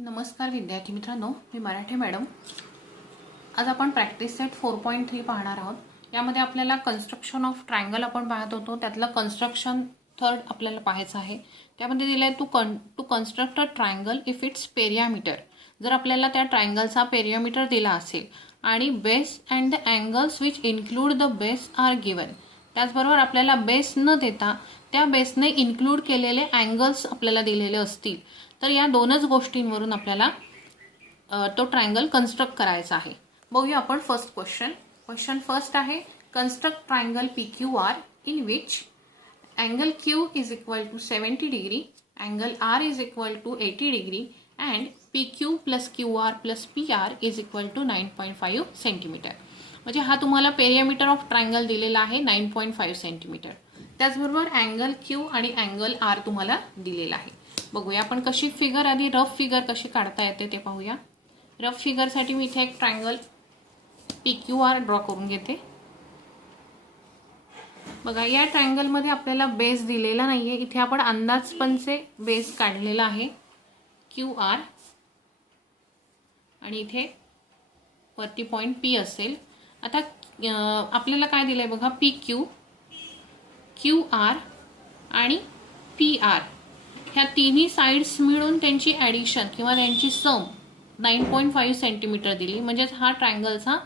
नमस्कार विद्यार्थी मित्रांनो, मी मराठे मॅडम. आज आपण प्रॅक्टिस सेट 4.3 पाहणार आहोत. यामध्ये आपल्याला कन्स्ट्रक्शन ऑफ ट्रायंगल आपण पाहत होतो. त्यातलं कन्स्ट्रक्शन थर्ड आपल्याला पाहायचं आहे. त्यामध्ये दिलं आहे to construct a triangle if its perimeter. जर आपल्याला त्या ट्रायंगलचा पेरियामीटर दिला असेल आणि base and the angles which include the base are given. त्याचबरोबर आपल्याला बेस न देता त्या बेसने इन्क्लूड केलेले अँगल्स आपल्याला दिलेले असतील तर या दोनच गोष्टींवरून आपल्याला तो ट्रायंगल कन्स्ट्रक्ट करायचा आहे. बघूया आपण फर्स्ट क्वेश्चन फर्स्ट आहे construct triangle PQR in which angle Q is equal to 70 degree, angle R is equal to 80 degree and PQ plus QR plus PR is equal to 9.5 centimetre. म्हणजे हा तुम्हाला पेरियामीटर of triangle दिलेला आहे 9.5 centimetre. त्याचबरोबर angle Q आणि angle R तुम्हाला दिलेला आहे. बघूया आपण कशी फिगर, आधी रफ फिगर कशी काढता येते ते पाहूया. रफ फिगरसाठी मी इथे एक ट्रायंगल PQR ड्रॉ करून घेते. बघा या ट्रायंगलमध्ये आपल्याला बेस दिलेला नाहीये. इथे आपण अंदाजपणचे बेस काढलेला आहे QR आणि इथे वरती पॉइंट P असेल. आता आपल्याला काय दिलंय बघा, PQ, QR आणि PR ह्या तिन्ही साइड्स मिळून त्यांची ॲडिशन किंवा त्यांची सम 9.5 सेंटीमीटर दिली. म्हणजेच हा ट्रायंगलचा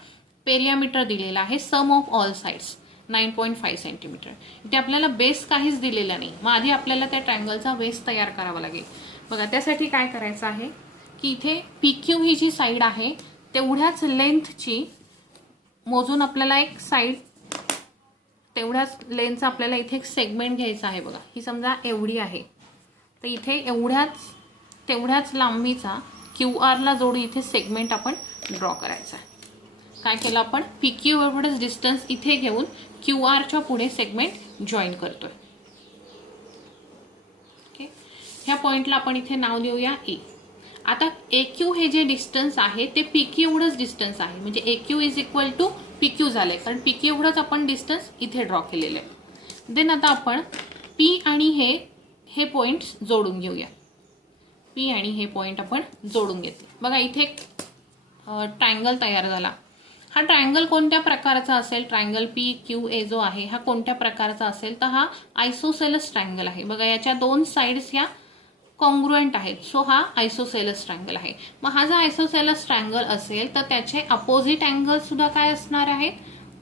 पेरियामीटर दिलेला आहे सम ऑफ ऑल साइड्स 9.5 सेंटीमीटर. इथे आपल्याला बेस काहीच दिलेला नाही. मग आधी आपल्याला त्या ट्रायंगलचा बेस तयार करावा लागेल. बघा त्यासाठी काय करायचं आहे की इथे PQ ही जी साइड आहे तेवढ्याच लेंथची मोजून आपल्याला एक साइड, तेवढ्याच लेंथचा आपल्याला इथे एक सेगमेंट घ्यायचा आहे. बघा ही समजा एवढी आहे तर इथे तेवढ्याच लांबीचा QR ला जोडून इथे सेगमेंट आपण ड्रॉ करायचा आहे. काय केलं आपण, PQ एवढंच डिस्टन्स इथे घेऊन QR च्या पुढे सेगमेंट जॉईन करतोय. ओके, ह्या पॉइंटला आपण इथे नाव देऊया A. आता AQ हे जे डिस्टन्स आहे ते PQ एवढंच डिस्टन्स आहे. म्हणजे AQ is equal to PQ झालंय, कारण PQ एवढंच आपण डिस्टन्स इथे ड्रॉ केलेलं आहे. देन आता आपण P आणि हे पॉइंट्स जोडून घेऊया. P आणि हे पॉइंट आपण जोडून घेतले. बघा इथे एक ट्रायंगल तयार झाला. हा ट्रायंगल कोणत्या प्रकारचा असेल, ट्रायंगल PQA जो आहे हा कोणत्या प्रकारचा असेल तर हा आयसोसेलस ट्रायंगल आहे. बघा याच्या दोन साइड्स या कॉन्ग्रुएंट आहेत. सो हा आयसोसेलस ट्रायंगल आहे. मग हा जर आयसोसेलस ट्रायंगल असेल तर त्याचे अपोजिट अँगल सुद्धा काय असणार आहेत,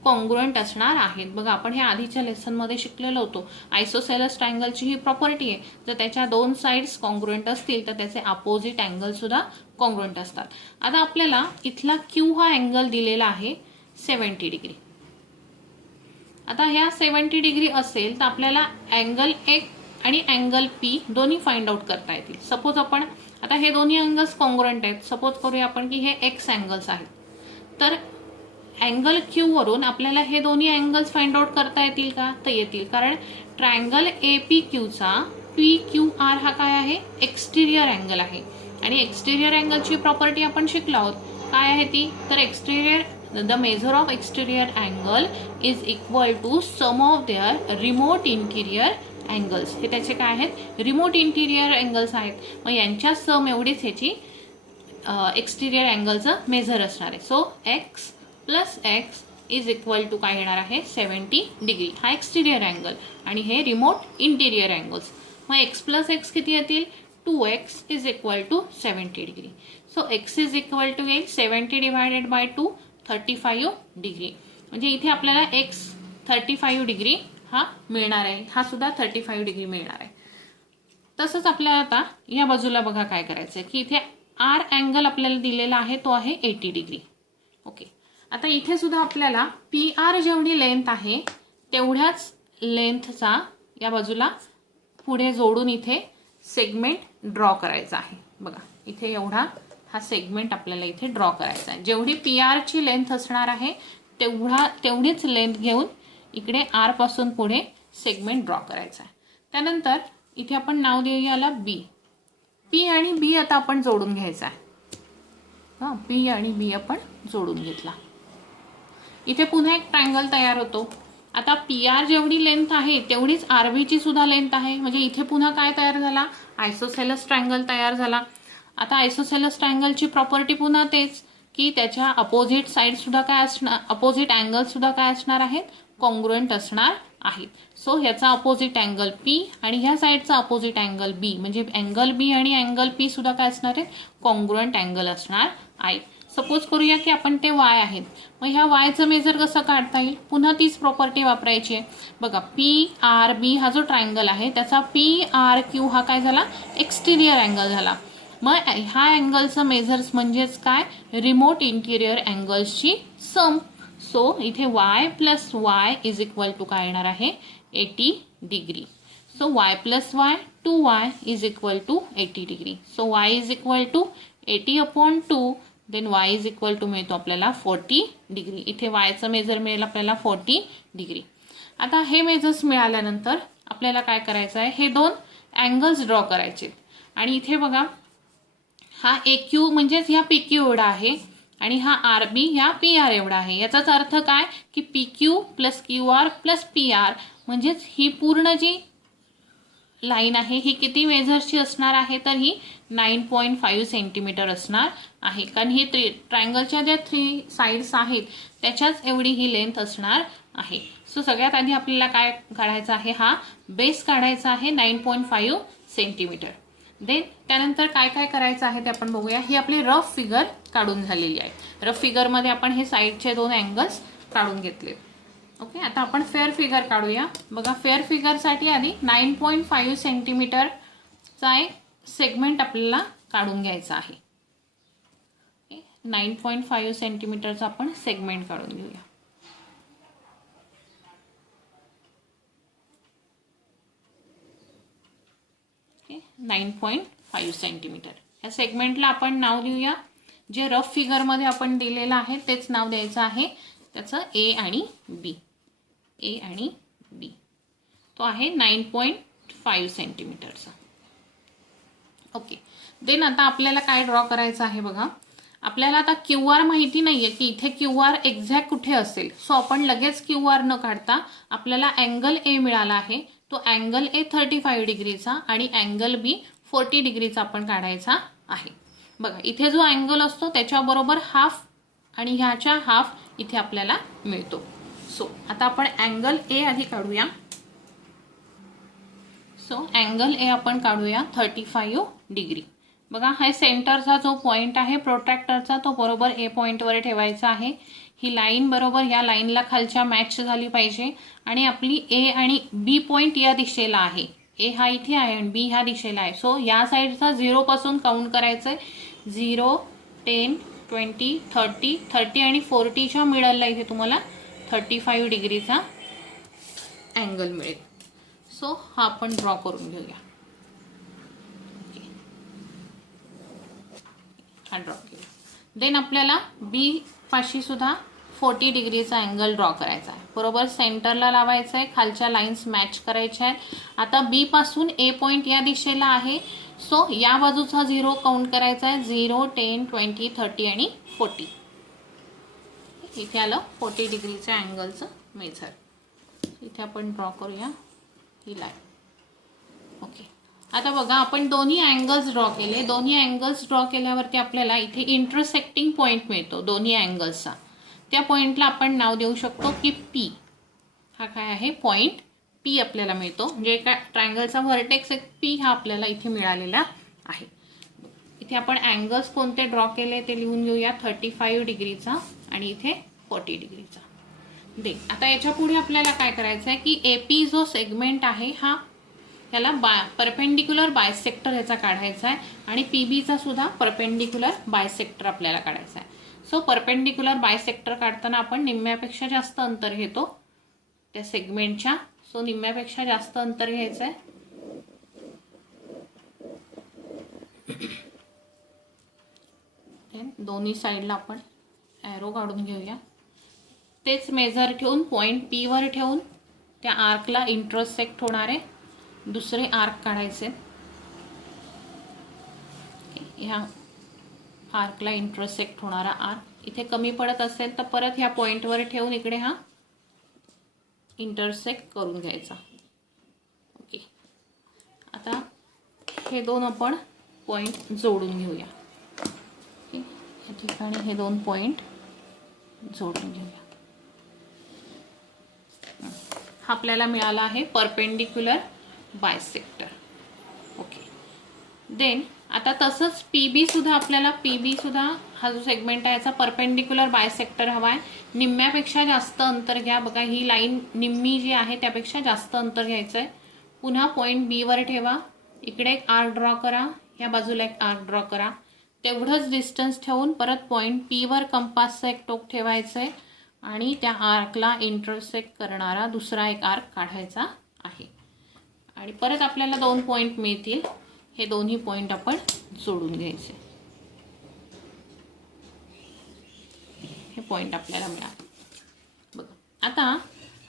कॉन्ग्रुएंट असणार आहेत. बघा आपण हे आधीच्या लेसन मध्ये शिकलेलो होतो. आयसोसेलस ट्रायंगलची ही प्रॉपर्टी आहे, जर त्याच्या दोन साइड्स कॉन्ग्रुएंट असतील तर त्याचे अपोजिट अँगल सुद्धा कॉन्ग्रुएंट असतात. आता आपल्याला इथला Q हा अँगल दिलेला आहे 70 डिग्री. आता ह्या 70 डिग्री असेल तर आपल्याला अँगल एक आणि अँगल P दोन्ही फाइंड आउट करता येतील. सपोज आपण आता हे दोन्ही अँगल्स कॉन्ग्रुएंट आहेत. सपोज करूया आपण की हे X अँगल्स आहेत. तर अँगल Q वरून आपल्याला हे दोन्ही अँगल्स फाइंड आउट करता येतील का, तर येतील. कारण ट्रायंगल APQ चा PQR हा काय आहे, एक्सटिरियर अँगल आहे. आणि एक्सटिरियर अँगलची प्रॉपर्टी आपण शिकलो आहोत. काय आहे ती, तर exterior the measure of exterior angle is equal to sum of their remote interior angles. हे त्याचे काय आहेत, रिमोट इंटिरियर अँगल्स आहेत. मग यांच्या सम एवढीच ह्याची एक्सटिरियर अँगलचं मेजर असणार आहे. So X plus X is equal to काय येणार आहे, 70 डिग्री. हा एक्सटिरियर अँगल आणि हे रिमोट इंटिरियर अँगल्स. मग X प्लस X किती येतील, 2X is equal to 70 degree. So X is equal to येईल 70 डिवायडेड बाय 2 35 डिग्री. म्हणजे इथे आपल्याला X 35 डिग्री हा मिळणार आहे. हा सुद्धा 35 डिग्री मिळणार आहे. तसंच आपल्याला आता या बाजूला बघा काय करायचंय की इथे R अँगल आपल्याला दिलेला आहे तो आहे 80 डिग्री. ओके, आता इथे सुद्धा आपल्याला PR जेवढी लेंथ आहे तेवढ्याच लेंथचा या बाजूला पुढे जोडून इथे सेगमेंट ड्रॉ करायचा आहे. बघा इथे एवढा हा सेगमेंट आपल्याला इथे ड्रॉ करायचा आहे. जेवढी PR ची लेंथ असणार आहे तेवढीच लेंथ घेऊन इकडे R पासून पुढे सेगमेंट ड्रॉ करायचा आहे. त्यानंतर इथे आपण नाव देऊया याला B. P आणि B आता आपण जोडून घ्यायचा आहे. P आणि B आपण जोडून घेतला. इथे पुन्हा एक ट्रायंगल तयार होतो. आता PR जेवढी लेंथ आहे तेवढीच RB ची सुद्धा लेंथ आहे. म्हणजे इथे पुन्हा काय तयार झाला, आयसोसेलस ट्रायंगल तयार झाला. आता आयसोसेलस ट्रायंगलची प्रॉपर्टी पुन्हा तेच की त्याच्या अपोजिट साईड सुद्धा काय असणार, अपोजिट अँगल सुद्धा काय असणार आहेत, कॉन्ग्रुएंट असणार आहेत. सो ह्याचा अपोजिट अँगल पी आणि ह्या साईडचा अपोजिट अँगल बी, म्हणजे अँगल बी आणि अँगल पी सुद्धा काय असणार आहेत, कॉन्ग्रुएंट अँगल असणार आहे. सपोज करूया की आपण ते वाय आहेत, मग ह्या वायचं मेजर कसं काढता येईल, पुन्हा तीच प्रॉपर्टी वापरायची आहे. बघा पी आर बी हा जो ट्रायंगल आहे त्याचा पी आर क्यू हा काय झाला, एक्सटिरियर अँगल झाला. मग ह्या अँगलचं मेजर्स म्हणजेच काय, रिमोट इंटिरियर अँगल्सची सम. सो इथे Y plus Y is equal to काय येणार आहे, 80 degree. So Y plus Y 2y is equal to 80 degree. So Y is equal to 80/2, then Y is equal to मिळतो आपल्याला 40 degree. इथे वायचं major मिळेल आपल्याला 40 डिग्री. आता हे मेजर्स मिळाल्यानंतर आपल्याला काय करायचं आहे, हे दोन अँगल्स ड्रॉ करायचे. आणि इथे बघा हा AQ म्हणजेच ह्या PQ एवढा आहे आणि हा RB ह्या PR एवढा आहे. याचाच अर्थ काय की PQ plus QR plus PR म्हणजेच ही पूर्ण जी लाईन आहे ही किती मेजर्सची असणार आहे, तर ही 9.5 सेंटीमीटर असणार आहे. कारण ही ट्रायंगलच्या ज्या 3 साईड्स आहेत त्याच्याच एवढी ही लेंथ असणार आहे. सो सगळ्यात आधी आपल्याला काय काढायचा आहे, हा बेस काढायचा आहे 9.5 सेंटीमीटर. देन त्यानंतर काय काय करायचं आहे ते आपण बघूया. ही आपली रफ फिगर काढून झालेली आहे. रफ फिगरमध्ये आपण हे साईडचे दोन अँगल्स काढून घेतले. ओके, आता आपण फेअर फिगर काढूया. बघा फेअर फिगरसाठी आधी 9.5 सेंटीमीटरचा एक सेगमेंट आपल्याला काढून घ्यायचा आहे. 9.5 सेंटीमीटरचा आपण सेगमेंट काढून घेऊया. 9.5 सेंटीमीटर. या सेगमेंटला आपण नाव देऊया, जे रफ फिगरमध्ये आपण दिलेलं आहे तेच नाव द्यायचं आहे त्याचं A आणि B. A आणि B तो आहे 9.5 सेंटीमीटरचा. ओके, देन आता आपल्याला काय ड्रॉ करायचं आहे बघा. आपल्याला आता QR माहिती नाहीये की इथे QR एक्झॅक्ट कुठे असेल. सो आपण लगेच QR न काढता आपल्याला अँगल A मिळाला आहे, तो अँगल A 35 डिग्रीचा आणि अँगल B 40 डिग्रीचा आपण काढायचा आहे. बघा इथे जो अँगल असतो त्याच्याबरोबर हाफ आणि ह्याच्या हाफ इथे आपल्याला मिळतो. सो आता आपण अँगल A आधी काढूया. सो अँगल A आपण काढूया 35 डिग्री. बघा हा सेंटरचा जो पॉइंट आहे प्रोट्रॅक्टरचा तो बरोबर A पॉइंटवर ठेवायचा आहे. ही लाईन बरोबर या लाईनला खालच्या मॅच झाली पाहिजे आणि आपली A आणि B पॉइंट या दिशेला आहे. A हा इथे आहे आणि B ह्या दिशेला आहे. सो या साईडचा 0 पासून काउंट करायचंय. 0, 10, 20, 30 आणि 40च्या मिडलला इथे तुम्हाला 35 डिग्रीचा अँगल मिळेल. सो हा आपण ड्रॉ करून घेऊया. हा ड्रॉ केला. देन आपल्याला B पाशी सुद्धा 40 डिग्रीचा अँगल ड्रॉ करायचा आहे. बरोबर सेंटरला लावायचा आहे, खालच्या लाईन्स मॅच करायच्या आहेत. आता B पासून A पॉइंट या दिशेला आहे. सो या बाजूचा 0 काउंट करायचा आहे. 0, 10, 20, 30 आणि 40. इथे आलं 40 डिग्रीच्या अँगलचं मेजर. इथे आपण ड्रॉ करूया ही लाईन. ओके, आता बघा आपण दोन्ही अँगल्स ड्रॉ केले. दोन्ही अँगल्स ड्रॉ केल्यावरती आपल्याला इथे इंटरसेक्टिंग पॉइंट मिळतो दोन्ही अँगल्सचा. त्या पॉइंटला आपण नाव देऊ शकतो की P. हा काय आहे पॉइंट P आपल्याला मिळतो. म्हणजे एका ट्रायंगलचा व्हर्टेक्स एक P हा आपल्याला इथे मिळालेला आहे. इथे आपण अँगल्स कोणते ड्रॉ केले ते लिहून घेऊया. 35 डिग्रीचा आणि इथे 40 डिग्रीचा. दे आता याच्या पुढे आपल्याला काय करायचं आहे की AP जो सेगमेंट आहे हा याला परपेंडिक्युलर बायसेक्टर याचा काढायचा आहे आणि PBचा सुद्धा परपेंडिक्युलर बायसेक्टर आपल्याला काढायचा आहे. सो परपेंडिक्युलर बायसेक्टर काढताना आपण निम्म्यापेक्षा जास्त अंतर घेतो त्या सेगमेंटच्या. सो निम्म्यापेक्षा जास्त अंतर घ्यायचं आहे. दोन्ही साईडला आपण ॲरो काढून घेऊया. तेच मेजर ठेवून पॉइंट P वर ठेवून त्या आर्कला इंटरसेक्ट होणारे दुसरे आर्क काढायचे. ह्या आर्कला इंटरसेक्ट होणारा आर्क इथे कमी पडत असेल तर परत ह्या पॉइंटवर ठेवून इकडे हा इंटरसेक्ट करून घ्यायचा. ओके, आता हे दोन आपण पॉईंट जोडून घेऊया. या ठिकाणी हे 2 पॉईंट जोडून घेऊया. हा आपल्याला मिळाला आहे परपेंडिक्युलर बायसेक्टर. ओके. देन आता तसंच पीबी सुद्धा आपल्याला पीबी सुद्धा हा जो सेगमेंट आहे याचा परपेंडिक्युलर बायसेक्टर हवा आहे. निम्म्यापेक्षा जास्त अंतर घ्या. बघा ही लाईन निम्मी जी आहे त्यापेक्षा जास्त अंतर घ्यायचं आहे. पुन्हा पॉईंट बी वर ठेवा. इकडे एक आर्क ड्रॉ करा. या बाजूला एक आर्क ड्रॉ करा. तेवढंच डिस्टन्स ठेवून परत पॉईंट पी वर कंपासचा एक टोक ठेवायचं आहे आणि त्या आर्कला इंटरसेक्ट करणारा दुसरा एक आर्क काढायचा आहे. आणि परत आपल्याला 2 पॉईंट मिळतील. हे दोन्ही पॉईंट आपण जोडून घ्यायचे. हे पॉईंट आपल्याला मिळाले. बघा आता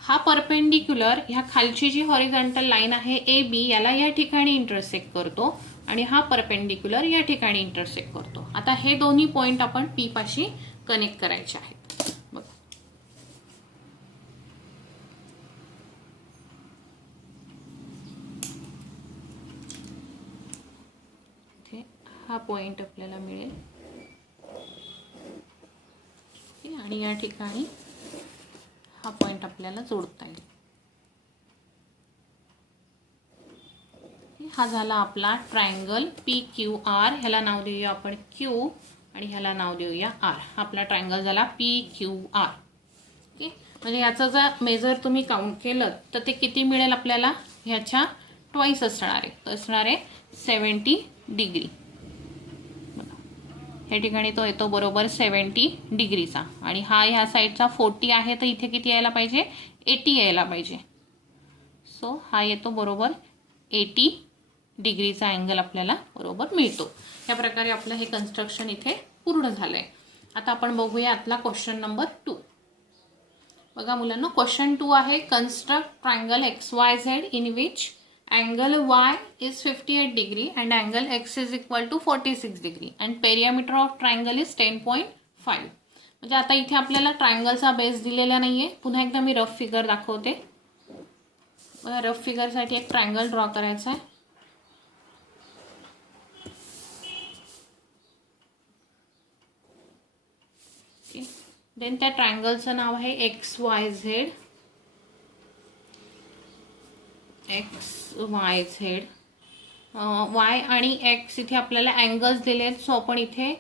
हा परपेंडिक्युलर ह्या खालची जी हॉरिझॉन्टल लाईन आहे ए बी याला या ठिकाणी इंटरसेक्ट करतो आणि हा परपेंडिक्युलर या ठिकाणी इंटरसेक्ट करतो. आता हे दोन्ही पॉईंट आपण पी पाशी कनेक्ट करायचे आहेत. बघा इथे हा पॉईंट आपल्याला मिळेल आणि या ठिकाणी हा पॉईंट आपल्याला जोडता येईल. हा झाला आपला ट्रायंगल पी क्यू आर. ह्याला नाव देऊया आपण क्यू आणि ह्याला नाव देऊया आर. हा आपला ट्रायंगल झाला पी क्यू आर. ओके. म्हणजे याचं जर मेजर तुम्ही काउंट केलं तर ते किती मिळेल आपल्याला? ह्याच्या ट्वाईस असणार आहे. तर असणार आहे 70 डिग्री. ह्या ठिकाणी तो येतो बरोबर 70 डिग्रीचा आणि हा ह्या साईडचा 40 आहे तर इथे किती यायला पाहिजे? 80 यायला पाहिजे. सो हा येतो बरोबर 80 डिग्रीचा अँगल आपल्याला बरोबर मिळतो. या प्रकारे आपलं हे कन्स्ट्रक्शन इथे पूर्ण झालं आहे. आता आपण बघूया आतला क्वेश्चन नंबर 2. बघा मुलांना क्वेश्चन 2 आहे construct triangle XYZ in which angle Y is 58 degree and angle X is equal to 46 degree and perimeter of triangle is 10.5. म्हणजे आता इथे आपल्याला ट्रायंगलचा बेस दिलेला नाहीये. पुन्हा एकदा मी रफ फिगर दाखवते. बघा रफ फिगरसाठी एक ट्रायंगल ड्रॉ करायचा आहे. देन त्या ट्रायंगलचं नाव आहे XYZ. XYZ. Y आणि X इथे आपल्याला अँगल्स दिले आहेत. सो आपण इथे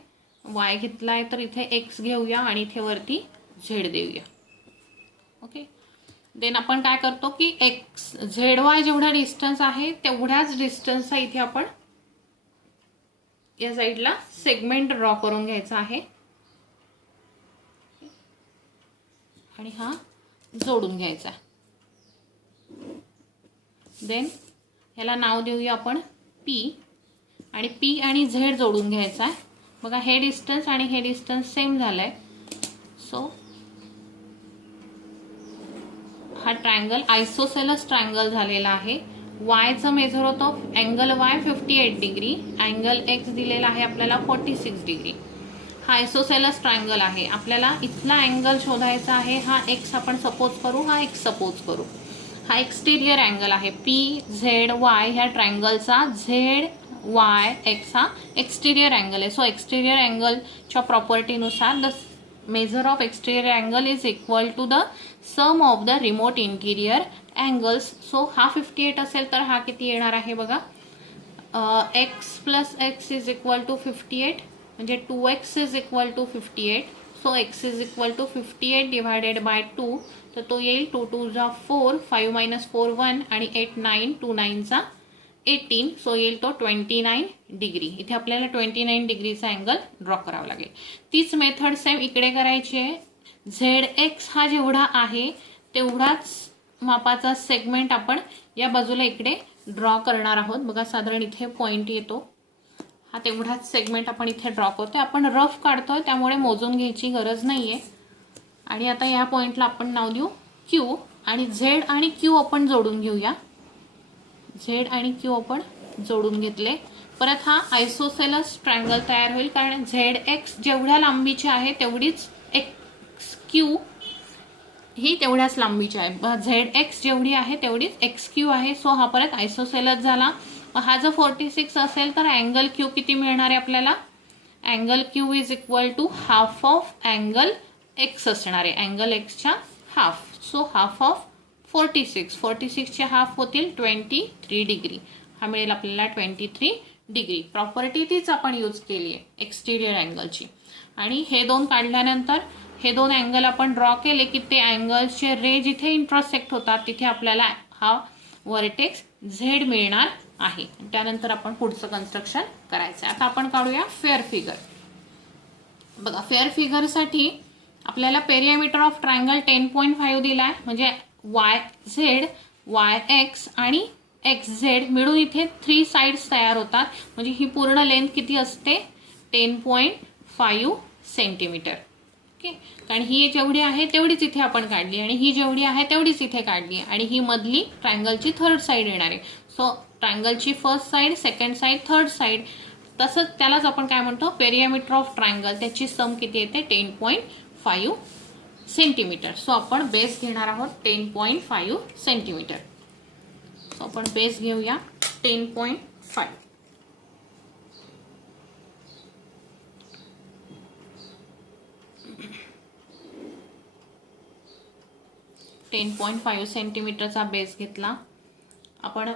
Y घेतला आहे तर इथे X घेऊया आणि इथे वरती Z देऊया. ओके. देन आपण काय करतो की ZY जेवढा डिस्टन्स आहे तेवढ्याच डिस्टन्सचा इथे आपण या साईडला सेगमेंट ड्रॉ करून घ्यायचा आहे आणि हा जोडून घ्यायचा. देन ह्याला नाव देऊया आपण P आणि P आणि Z जोडून घ्यायचा आहे. बघा हे डिस्टन्स आणि हे डिस्टन्स सेम झालंय. सो हा ट्रायंगल आयसोसेलस ट्रायंगल झालेला आहे. वायचं मेजर होतो angle Y 58 degree. Angle X दिलेला आहे आपल्याला 46 डिग्री. हा आयसोसेलस ट्रायंगल आहे. आपल्याला इथला अँगल शोधायचा आहे. हा X आपण सपोज करू, हा X सपोज करू. हा एक्सटेरियर अँगल आहे PZY ह्या ट्रायंगलचा. ZYX हा एक्सटेरियर अँगल आहे. सो एक्सटेरियर अँगलच्या प्रॉपर्टीनुसार the measure of exterior angle is equal to the sum of the remote interior angles. So हा 58 असेल तर हा किती येणार आहे बघा. X plus X is equal to 58 म्हणजे 2X is equal to 58. So X is equal to 58 divided by 2. तर तो येईल 2 2 जा 4, 5 मायनस 4 1 आणि 8 9, 2 9 चा 18. सो येईल तो 29 डिग्री. इथे आपल्याला 29 डिग्रीचा अँगल ड्रॉ करावा लागेल. तीच मेथड सेम इकडे करायची आहे. ZX हा जेवढा आहे तेवढाच मापाचा सेगमेंट आपण या बाजूला इकडे ड्रॉ करणार आहोत. बघा साधारण इथे पॉइंट येतो. हा तेवढाच सेगमेंट आपण इथे ड्रॉ करतोय. आपण रफ काढतोय त्यामुळे मोजून घ्यायची गरज नाहीये. आणि आता या पॉइंटला आपण नाव देऊ Q आणि Z आणि Q आपण जोडून घेऊया. Z आणि Q आपण जोडून घेतले. परत हा आयसोसेलस ट्रायंगल तयार होईल कारण ZX जेवढ्या लांबीची आहे तेवढीच XQ ही तेवढ्याच लांबीची आहे. ZX जेवढी आहे तेवढीच XQ आहे. सो हा परत आयसोसेलस झाला. हा जर 46 असेल तर अँगल क्यू किती मिळणार आहे आपल्याला? Angle Q is equal to half of angle X असणार आहे, अँगल एक्सच्या हाफ. सो हाफ ऑफ 46, 46चे हाफ होतील 23 डिग्री. हा मिळेल आपल्याला 23 डिग्री. प्रॉपर्टी तीच आपण यूज केली आहे एक्सटिरियर अँगलची. आणि हे दोन काढल्यानंतर हे दोन अँगल आपण ड्रॉ केले की ते अँगलचे रे जिथे इंटरसेक्ट होतात तिथे आपल्याला हा व्हर्टेक्स झेड मिळणार आहे. त्यानंतर आपण पुढचं कन्स्ट्रक्शन करायचं. आता आपण काढूया फेअर फिगर. बघा, फेअर फिगरसाठी आपल्याला पेरियामीटर ऑफ ट्रायंगल 10.5 दिला आहे. म्हणजे वाय झेड, वाय एक्स आणि एक्स झेड मिळून इथे 3 साइड्स तयार होतात. म्हणजे ही पूर्ण लेंथ किती असते? 10.5 सेंटीमीटर. ओके, कारण ही जेवढी आहे तेवढीच इथे आपण काढली आणि ही जेवढी आहे तेवढीच इथे काढली आणि ही मधली ट्रायंगलची थर्ड साइड येणार आहे. सो ट्रायंगलची first side, second side, third side, तसंच त्यालाच आपण काय म्हणतो? Perimeter of triangle. त्याची सम किती येते? 10.5 सेंटीमीटर. सो आपण बेस घेणार आहोत 10.5 सेंटीमीटर. सो आपण बेस घेऊया 10.5. सेंटीमीटरचा बेस घेतला आपण.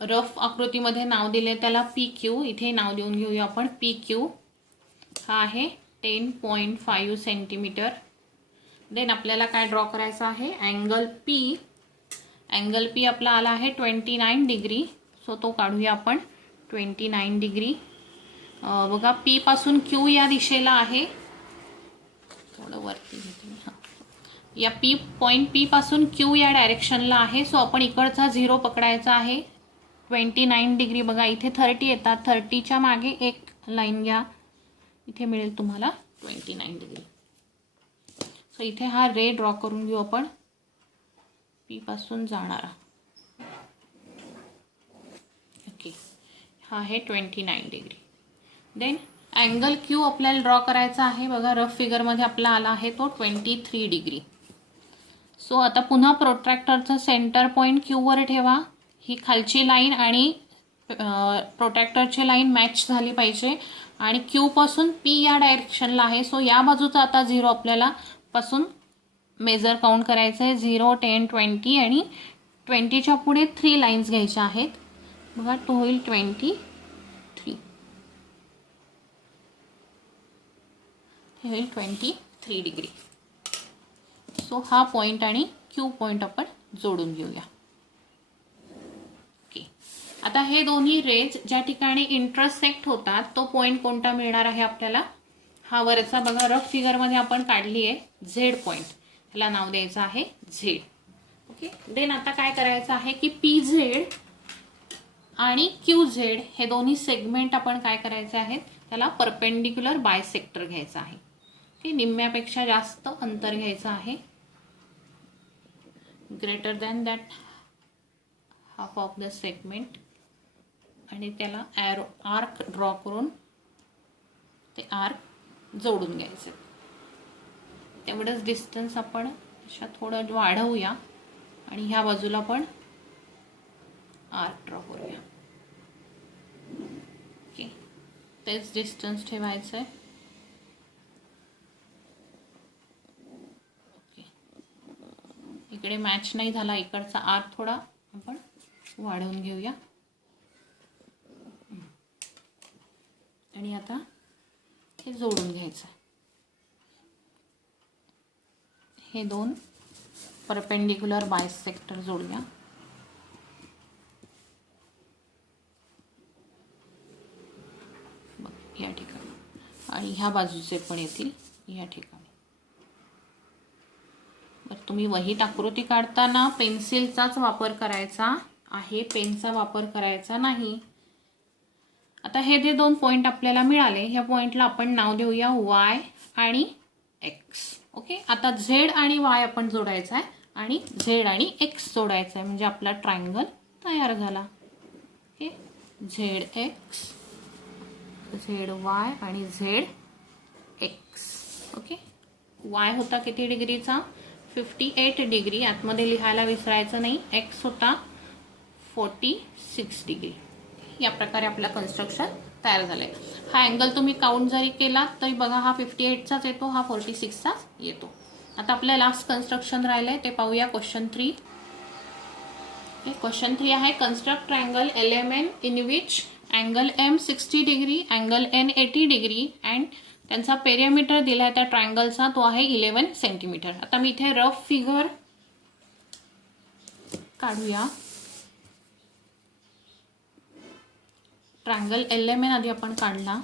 रफ आकृतीमध्ये नाव दिले त्याला पी क्यू. इथे नाव देऊन घेऊया आपण पी क्यू. हा आहे 10.5 सेंटीमीटर. देन आपल्याला काय ड्रॉ करायचं आहे? Angle P. अँगल पी आपला आला आहे 29 डिग्री. सो तो काढूया आपण 29 डिग्री. बघा, पी पासून क्यू या दिशेला आहे. थोडं वरती घेते. हां, या पॉइंट पी पासून क्यू या डायरेक्शनला आहे. सो आपण इकडचा 0 पकडायचा आहे. 29 डिग्री. बघा, इथे 30 येतात. 30च्या मागे एक लाईन घ्या. इथे मिळेल तुम्हाला 29 डिग्री. सो इथे हा रे ड्रॉ करून घेऊ आपण पी पासून जाणारा. ओके, हा आहे 29 डिग्री. देन अँगल क्यू आपल्याला ड्रॉ करायचा आहे. बघा, रफ फिगरमध्ये आपला आला आहे तो 23 डिग्री. सो आता पुन्हा प्रोट्रॅक्टरचा सेंटर पॉईंट क्यूवर ठेवा. ही खालची लाईन आणि प्रोट्रॅक्टरची लाईन मॅच झाली पाहिजे आणि क्यू पासून पी या डायरेक्शनला आहे. सो या बाजूचा आता 0 आपल्याला पासून मेजर काउंट करायचं आहे. 0, 10, 20 आणि 20च्या पुढे 3 लाईन्स घ्यायच्या आहेत. बघा, तो होईल 23. हे होईल 23 डिग्री. सो हा पॉईंट आणि क्यू पॉईंट आपण जोडून घेऊया. ओके, आता हे दोन्ही रेज ज्या ठिकाणी इंटरसेक्ट होतात तो पॉईंट कोणता मिळणार आहे आपल्याला? हा वरचा. बघा, रफ फिगरमध्ये आपण काढली आहे झेड पॉईंट. ह्याला नाव द्यायचं आहे झेड. ओके, देन आता काय करायचं आहे की पी झेड आणि क्यू झेड हे दोन्ही सेगमेंट आपण काय करायचे आहेत? त्याला परपेंडिक्युलर बायसेक्टर घ्यायचं आहे. ओके, निम्म्यापेक्षा जास्त अंतर घ्यायचं आहे. Greater than that half of the segment. आणि त्याला ॲरो आर्क ड्रॉ करून ते आर्क जोडून घ्यायचे. तेवढंच डिस्टन्स आपण अशा थोडं वाढवूया आणि ह्या बाजूला पण आर्क ड्रॉ करूया. ओके, तेच डिस्टन्स ठेवायचं आहे. ओके, इकडे मॅच नाही झाला. इकडचा आर्क थोडा आपण वाढवून घेऊया. आणि आता हे जोडून घ्यायचं. हे दोन परपेंडिक्युलर बायसेक्टर जोडूया. या ठिकाणी आणि ह्या बाजूचे पण येतील या ठिकाणी. बरं, तुम्ही वहीत आकृती काढताना पेन्सिलचाच वापर करायचा आहे, पेनचा वापर करायचा नाही. आता हे जे दोन पॉईंट आपल्याला मिळाले, ह्या पॉईंटला आपण नाव देऊया वाय आणि एक्स. ओके, आता झेड आणि वाय आपण जोडायचा आहे आणि झेड आणि एक्स जोडायचा आहे. म्हणजे आपला ट्रायंगल तयार झाला. Okay, Z x, Z Y आणि झेड एक्स. ओके, वाय होता किती डिग्रीचा? 58 डिग्री. आतमध्ये लिहायला विसरायचं नाही. एक्स होता 46 डिग्री. या प्रकारे आपलं कन्स्ट्रक्शन तयार झालं आहे. हा अँगल तुम्ही काउंट जरी केला तरी बघा हा 58चाच येतो, हा 46चाच येतो. आता आपलं लास्ट कन्स्ट्रक्शन राहिलं आहे ते पाहूया. क्वेश्चन 3. क्वेश्चन 3 आहे construct triangle LMN in which angle M 60 degree, angle N 80 degree and त्यांचा पेरिमीटर दिला आहे त्या ट्रायंगलचा, तो आहे 11 सेंटीमीटर. आता मी इथे रफ फिगर काढूया. ट्रायंगल LMN आधी आपण काढला.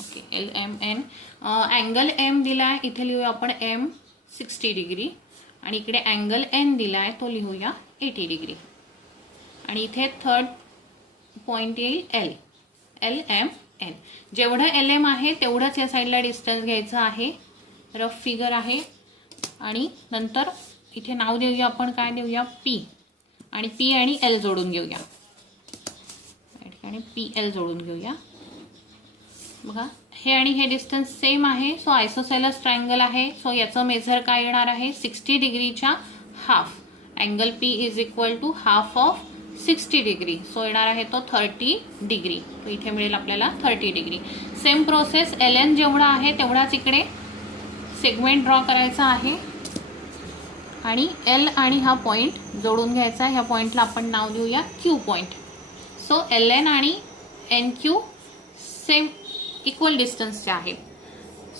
Okay, LMN. अँगल M दिला आहे, इथे लिहूया आपण M 60 डिग्री आणि इकडे अँगल N दिला आहे तो लिहूया 80 डिग्री आणि इथे थर्ड पॉईंट येईल LMN. जेवढं LM आहे तेवढंच या साईडला डिस्टन्स घ्यायचं आहे. रफ फिगर आहे आणि नंतर इथे नाव देऊया आपण, काय देऊया, P आणि P आणि L जोडून घेऊया. या ठिकाणी PL जोडून घेऊया. बघा हे आणि हे डिस्टन्स सेम आहे. सो आयसोसेलस ट्रायंगल आहे. सो याचं मेजर काय येणार आहे, 60 डिग्रीच्या half. Angle P is equal to half of 60 degree. So येणार आहे तो 30 डिग्री. तो इथे मिळेल आपल्याला 30 डिग्री. सेम प्रोसेस LN जेवढा आहे तेवढाच इकडे सेगमेंट ड्रॉ करायचा आहे आणि L आणि हा पॉईंट जोडून घ्यायचा आहे. ह्या पॉईंटला आपण नाव देऊया Q पॉईंट. सो LN आणि NQ सेम इक्वल डिस्टन्सचे आहेत.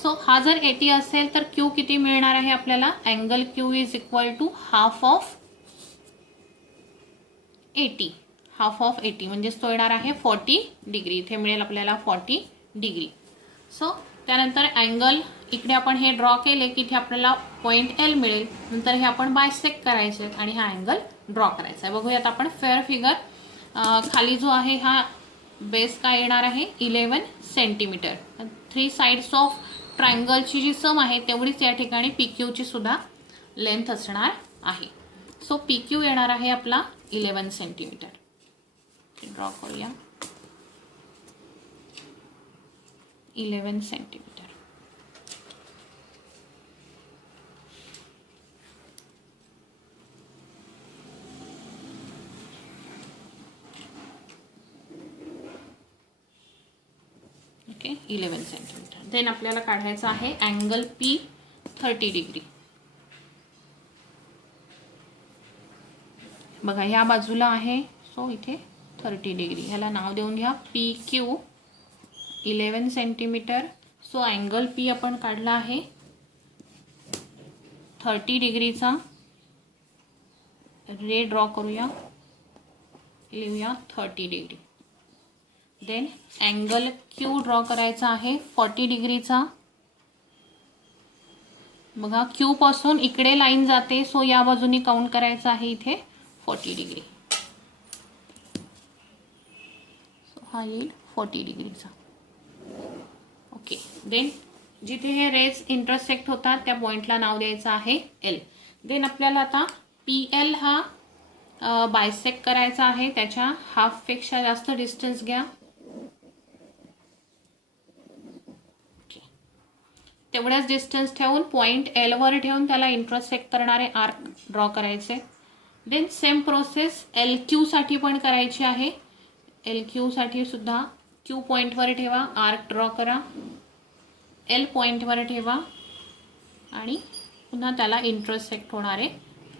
सो हा जर 80 असेल तर Q किती मिळणार आहे आपल्याला, angle Q is equal to half of 80. Half of 80 म्हणजेच तो येणार आहे 40 डिग्री. इथे मिळेल आपल्याला 40 डिग्री. सो त्यानंतर अँगल इकडे आपण हे ड्रॉ केले की इथे आपल्याला पॉईंट L मिळेल. नंतर हे आपण बायसेक्ट करायचे आणि हा अँगल ड्रॉ करायचा आहे. बघूयात आपण फेअर फिगर. खाली जो आहे हा बेस काय येणार आहे, 11 सेंटीमीटर. 3 साइड्स ऑफ ट्रायंगलची जी सम आहे तेवढीच या ठिकाणी PQ ची सुद्धा लेंथ असणार आहे. सो PQ येणार आहे आपला 11 सेंटीमीटर. ड्रॉ करूया 11 सेंटीमीटर. Okay, 11 centimetre. देन आपल्याला काढायचा आहे अँगल P 30 डिग्री. बघा ह्या बाजूला आहे, सो इथे 30 डिग्री. ह्याला नाव देऊन घ्या PQ 11 centimetre. So angle P आपण काढला आहे 30 डिग्रीचा. रे ड्रॉ करूया, लिहूया 30 degree. Then angle Q draw करायचा आहे 40 डिग्रीचा. बघा Q पासून इकडे लाईन जाते, सो या बाजूनी काउंट करायचं आहे इथे 40 डिग्री. सो हा येईल 40 डिग्रीचा. ओके, देन जिथे हे रेज इंटरसेक्ट होतात त्या पॉइंटला नाव द्यायचं आहे L. देन आपल्याला आता PL हा बायसेक्ट करायचा आहे, त्याच्या हाफपेक्षा जास्त डिस्टन्स घ्या. तेवढाच डिस्टन्स ठेवून पॉइंट L वर ठेवून त्याला इंटरसेक्ट करणारे आर्क ड्रॉ करायचे. देन सेम प्रोसेस LQ साठी पण करायची आहे. LQ साठी सुद्धा Q पॉइंटवर ठेवा, आर्क ड्रॉ करा. L पॉइंटवर ठेवा आणि पुन्हा त्याला इंटरसेक्ट होणारे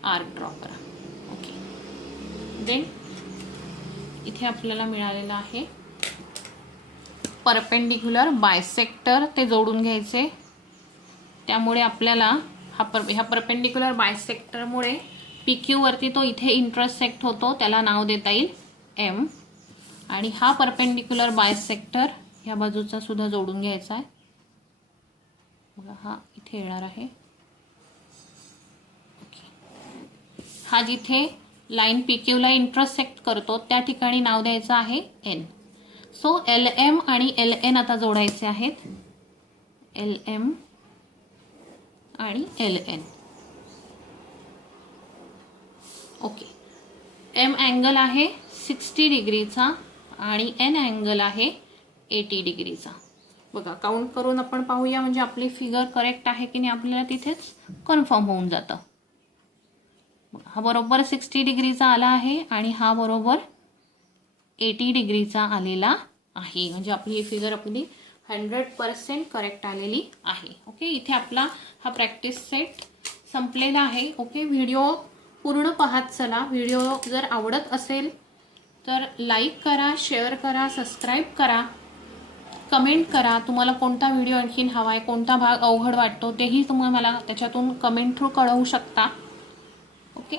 आर्क ड्रॉ करा. ओके, देन इथे आपल्याला मिळालेला आहे परपेंडिक्युलर बायसेक्टर, ते जोडून घ्यायचे. त्यामुळे आपल्याला ह्या परपेंडिक्युलर बायसेक्टरमुळे PQ वरती तो इथे इंटरसेक्ट होतो, त्याला नाव देता येईल M. आणि हा परपेंडिक्युलर बायसेक्टर ह्या बाजूचा सुद्धा जोडून घ्यायचा आहे. बघा हा इथे येणार आहे. ओके, हा जिथे लाईन PQ ला इंटरसेक्ट करतो त्या ठिकाणी नाव द्यायचं आहे N. सो LM आणि LN आता जोडायचे आहेत. LM आणि LN. ओके, M अँगल आहे 60 डिग्रीचा आणि N अँगल आहे 80 डिग्रीचा. बघा काउंट करून आपण पाहूया, म्हणजे आपली फिगर करेक्ट आहे की नाही आपल्याला तिथेच कन्फर्म होऊन जातं. हा बरोबर 60 डिग्रीचा आला आहे आणि हा बरोबर 80 डिग्रीचा आलेला आहे. म्हणजे आपली ही फिगर आपली 100% करेक्ट आलेली आहे. ओके, इथे आपला हा प्रॅक्टिस सेट संपलेला आहे. ओके, व्हिडिओ पूर्ण पाहत चला. व्हिडिओ जर आवडत असेल तर लाईक करा, शेअर करा, सबस्क्राईब करा, कमेंट करा. तुम्हाला कोणता व्हिडिओ आणखीन हवा आहे, कोणता भाग अवघड वाटतो तेही तुम्ही मला त्याच्यातून कमेंट थ्रू कळवू शकता. ओके.